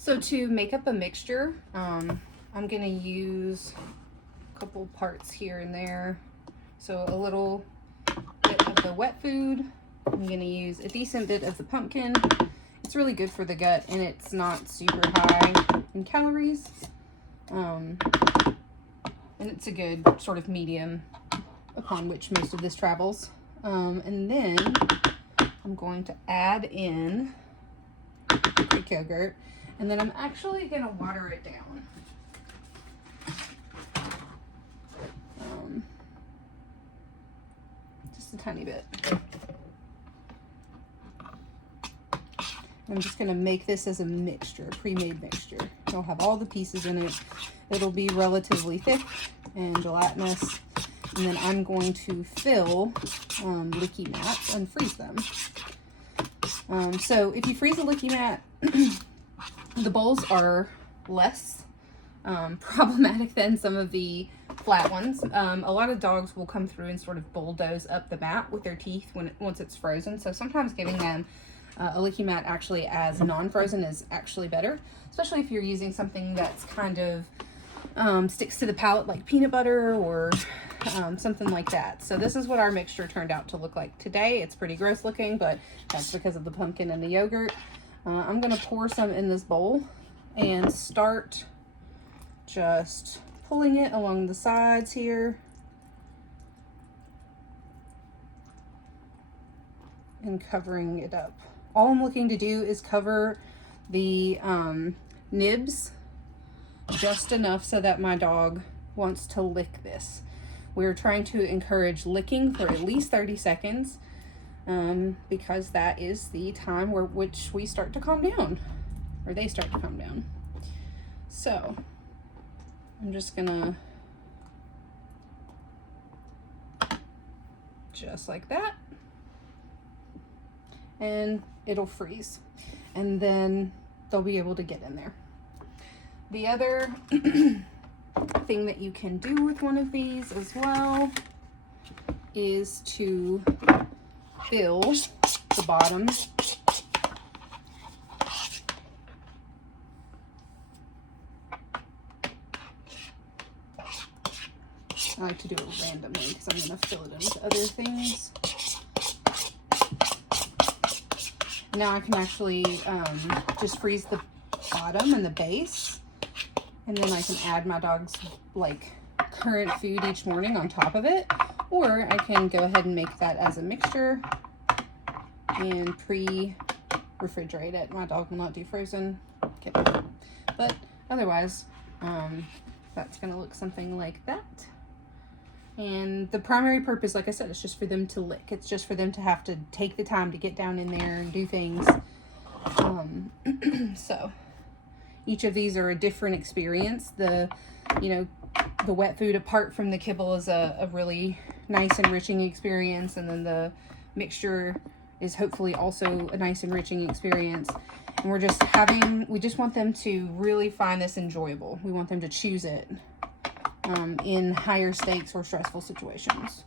So to make up a mixture, I'm going to use a couple parts here and there. So a little bit of the wet food. I'm going to use a decent bit of the pumpkin. It's really good for the gut and it's not super high in calories. And it's a good sort of medium upon which most of this travels. And then I'm going to add in Greek yogurt. And then I'm actually going to water it down. Just a tiny bit. I'm just going to make this as a mixture, a pre-made mixture. It'll have all the pieces in it. It'll be relatively thick and gelatinous. And then I'm going to fill Likimats and freeze them. So if you freeze a Likimat, the bowls are less problematic than some of the flat ones. A lot of dogs will come through and sort of bulldoze up the mat with their teeth once it's frozen. So sometimes giving them a Likimat actually as non-frozen is actually better, especially if you're using something that's kind of sticks to the palate like peanut butter or something like that. So this is what our mixture turned out to look like today. It's pretty gross looking, but that's because of the pumpkin and the yogurt. I'm going to pour some in this bowl and start just pulling it along the sides here and covering it up. All I'm looking to do is cover the nibs just enough so that my dog wants to lick this. We're trying to encourage licking for at least 30 seconds because that is the time which we start to calm down, or they start to calm down. So I'm just gonna, just like that, and it'll freeze, and then they'll be able to get in there. The other thing that you can do with one of these as well is to fill the bottom I like to do it randomly because I'm going to fill it in with other things. Now I can actually just freeze the bottom and the base, and then I can add my dog's like current food each morning on top of it, or I can go ahead and make that as a mixture and pre-refrigerate it. My dog will not do frozen, okay. But otherwise that's going to look something like that. And the primary purpose, like I said, is just for them to lick. It's just for them to have to take the time to get down in there and do things. So each of these are a different experience. The wet food apart from the kibble is a really nice enriching experience, and then the mixture is hopefully also a nice enriching experience. And we just want them to really find this enjoyable. We want them to choose it in higher stakes or stressful situations.